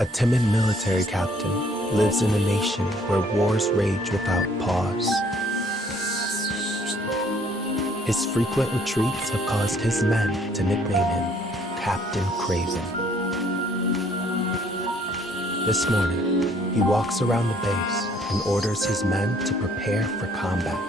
A timid military captain lives in a nation where wars rage without pause. His frequent retreats have caused his men to nickname him Captain Craven. This morning, he walks around the base and orders his men to prepare for combat.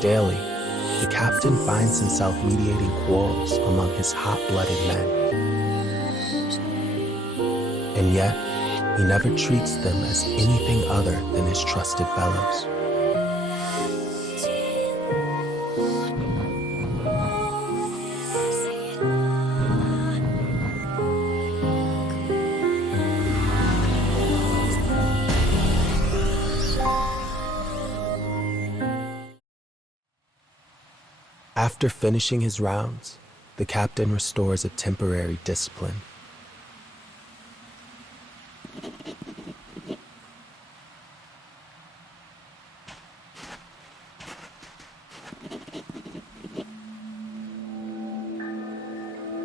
Daily, the captain finds himself mediating quarrels among his hot-blooded men. And yet, he never treats them as anything other than his trusted fellows. After finishing his rounds, the captain restores a temporary discipline.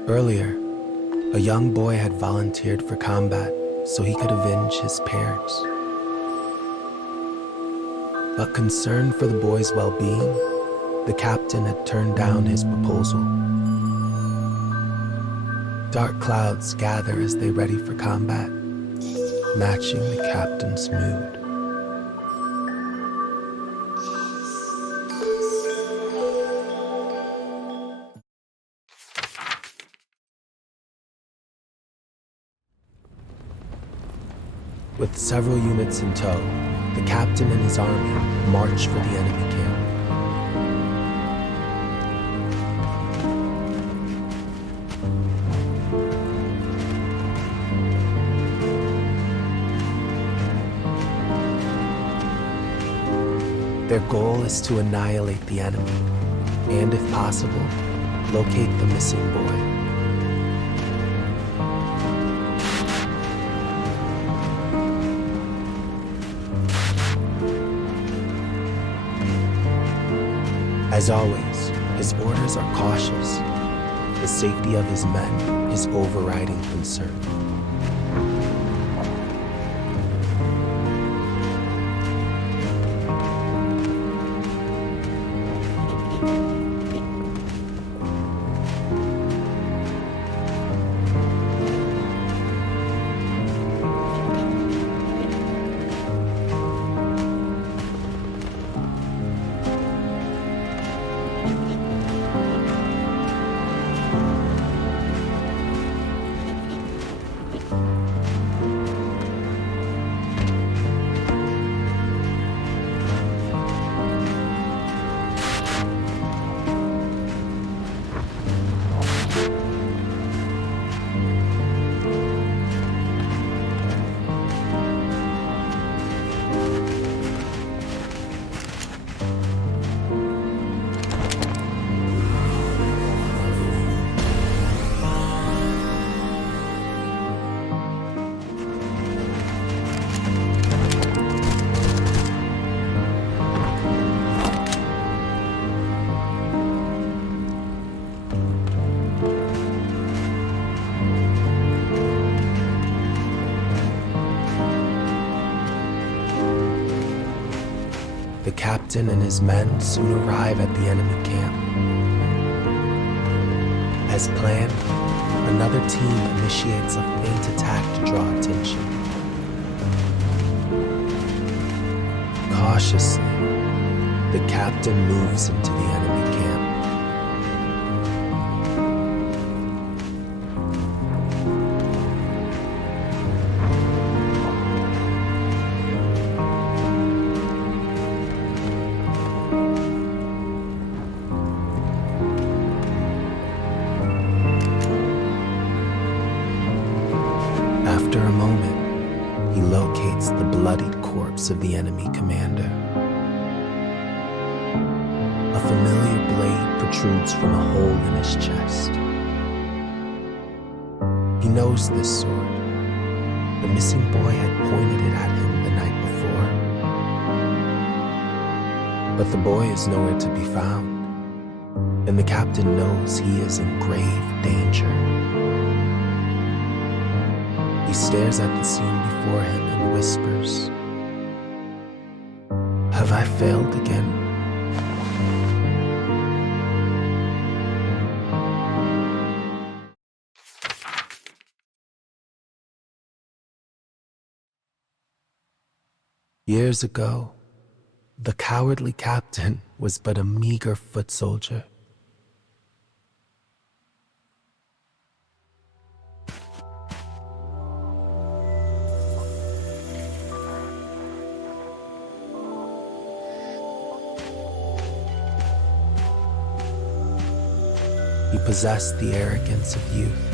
Earlier, a young boy had volunteered for combat so he could avenge his parents. But concerned for the boy's well-being, the captain had turned down his proposal. Dark clouds gather as they ready for combat, matching the captain's mood. With several units in tow, the captain and his army march for the enemy camp. Their goal is to annihilate the enemy, and if possible, locate the missing boy. As always, his orders are cautious. The safety of his men is overriding concern. The captain and his men soon arrive at the enemy camp. As planned, another team initiates a feint attack to draw attention. Cautiously, the captain moves into the enemy camp. After a moment, he locates the bloodied corpse of the enemy commander. A familiar blade protrudes from a hole in his chest. He knows this sword. The missing boy had pointed it at him the night before. But the boy is nowhere to be found, and the captain knows he is in grave danger. He stares at the scene before him and whispers, "Have I failed again?" Years ago, the cowardly captain was but a meager foot soldier. He possessed the arrogance of youth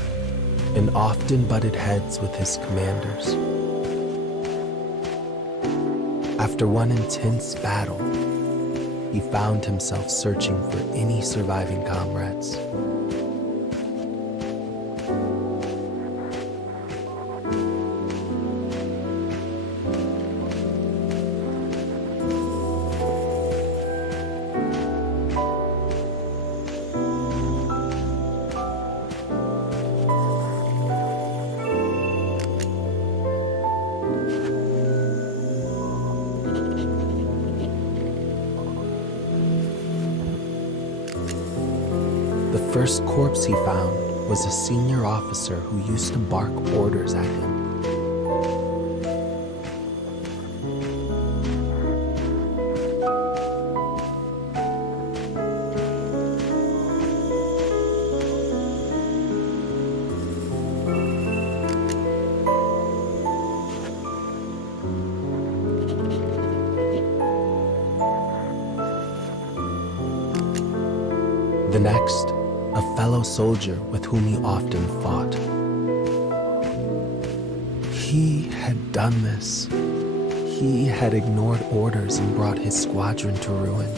and often butted heads with his commanders. After one intense battle, he found himself searching for any surviving comrades. The first corpse he found was a senior officer who used to bark orders at him. The next, a fellow soldier with whom he often fought. He had done this. He had ignored orders and brought his squadron to ruin.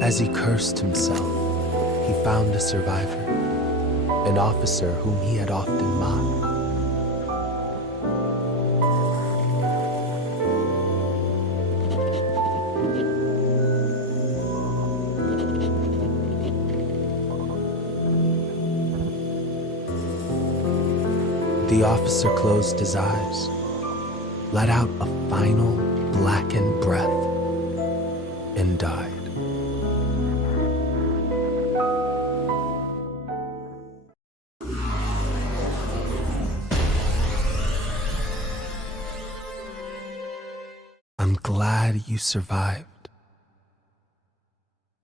As he cursed himself, he found a survivor, an officer whom he had often mocked. The officer closed his eyes, let out a final blackened breath, and died. "I'm glad you survived."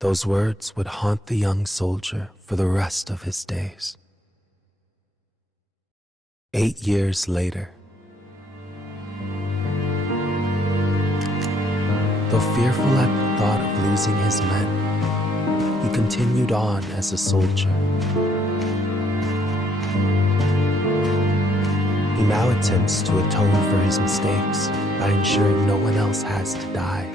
Those words would haunt the young soldier for the rest of his days. 8 years later, though fearful at the thought of losing his men, he continued on as a soldier. He now attempts to atone for his mistakes by ensuring no one else has to die.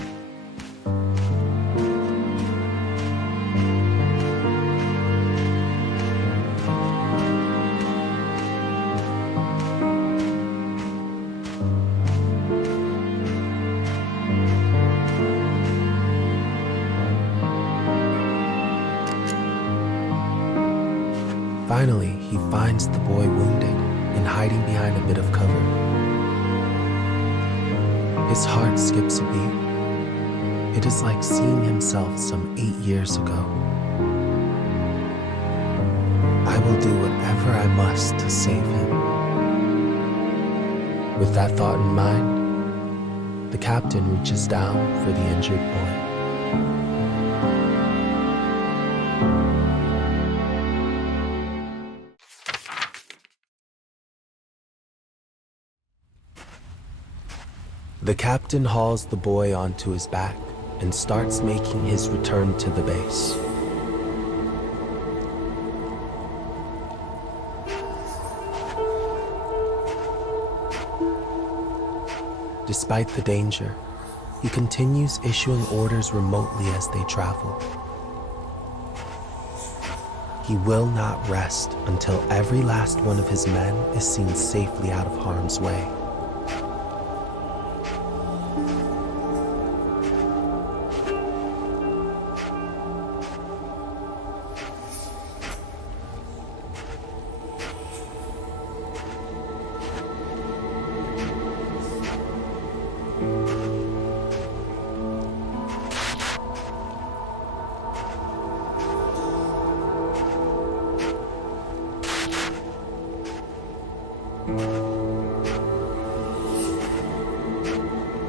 Finally, he finds the boy wounded and hiding behind a bit of cover. His heart skips a beat. It is like seeing himself some 8 years ago. I will do whatever I must to save him. With that thought in mind, the captain reaches down for the injured boy. The captain hauls the boy onto his back and starts making his return to the base. Despite the danger, he continues issuing orders remotely as they travel. He will not rest until every last one of his men is seen safely out of harm's way.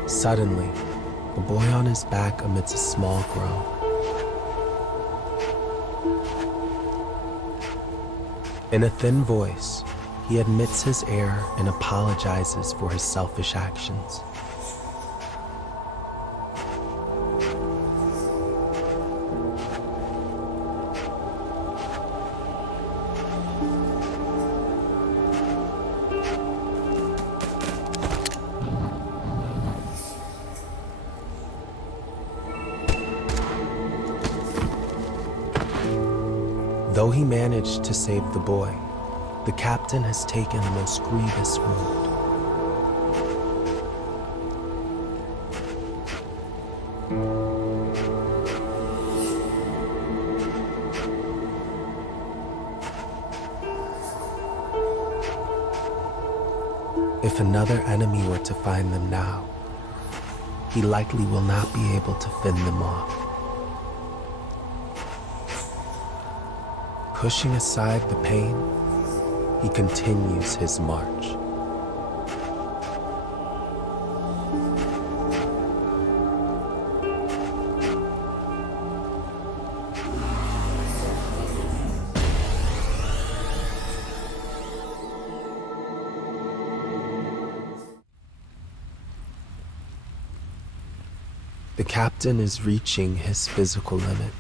Suddenly, the boy on his back emits a small groan. In a thin voice, he admits his error and apologizes for his selfish actions. Though he managed to save the boy, the captain has taken a most grievous wound. If another enemy were to find them now, he likely will not be able to fend them off. Pushing aside the pain, he continues his march. The captain is reaching his physical limit.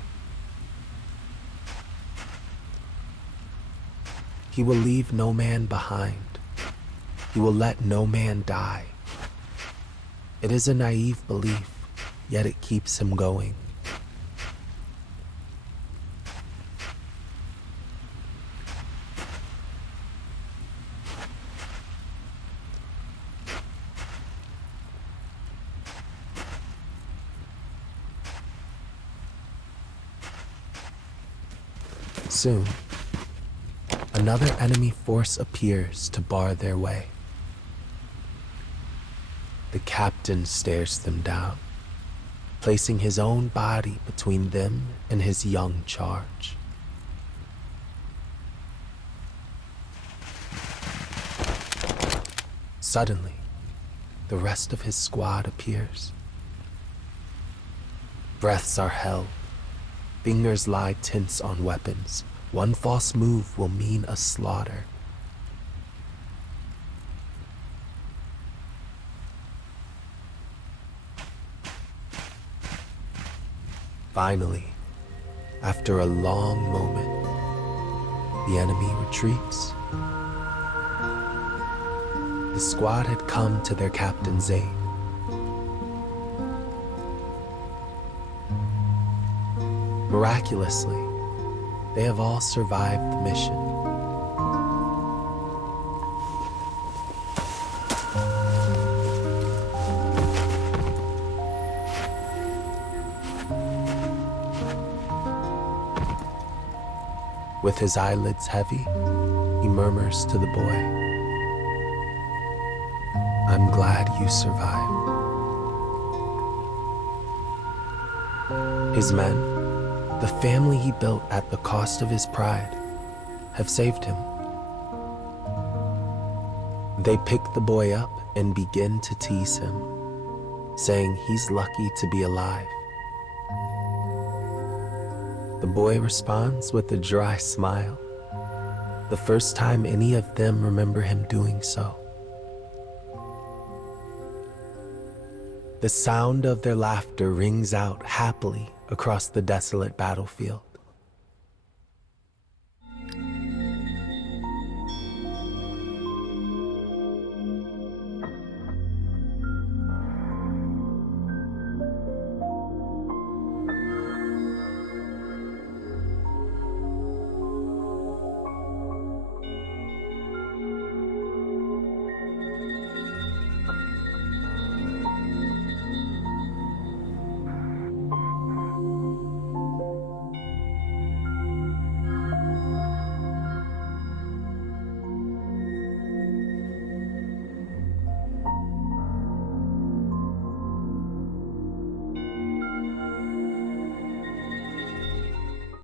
He will leave no man behind. He will let no man die. It is a naive belief, yet it keeps him going. Soon, another enemy force appears to bar their way. The captain stares them down, placing his own body between them and his young charge. Suddenly, the rest of his squad appears. Breaths are held. Fingers lie tense on weapons. One false move will mean a slaughter. Finally, after a long moment, the enemy retreats. The squad had come to their captain's aid. Miraculously, they have all survived the mission. With his eyelids heavy, he murmurs to the boy, "I'm glad you survived." His men, the family he built at the cost of his pride, have saved him. They pick the boy up and begin to tease him, saying he's lucky to be alive. The boy responds with a dry smile, the first time any of them remember him doing so. The sound of their laughter rings out happily across the desolate battlefield.